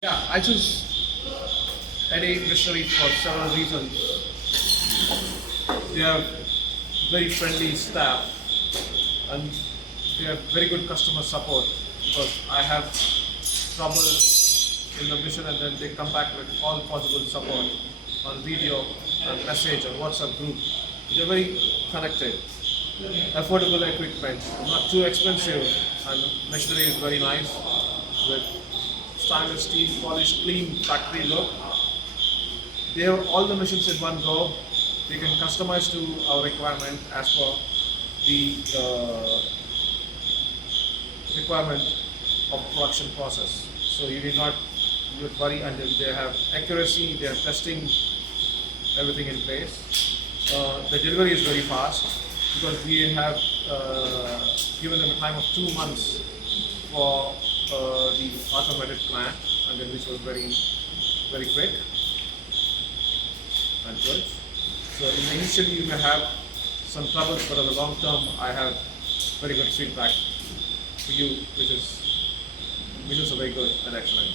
Yeah, I choose any missionary for several reasons. They have very friendly staff and they have very good customer support because I have trouble in the mission and then they come back with all possible support on video and message on WhatsApp group. They're very connected. Affordable equipment, not too expensive, and machinery is very nice with stainless steel, polished, clean factory look. They have all the machines in one go. They can customize to our requirement as per the requirement of production process. So you need not worry until they have accuracy, they are testing everything in place. The delivery is very fast because we have given them a time of 2 months for the automated plant, and then which was very quick and good. So initially you may have some troubles, but on the long term I have very good feedback for you, which is very good and excellent.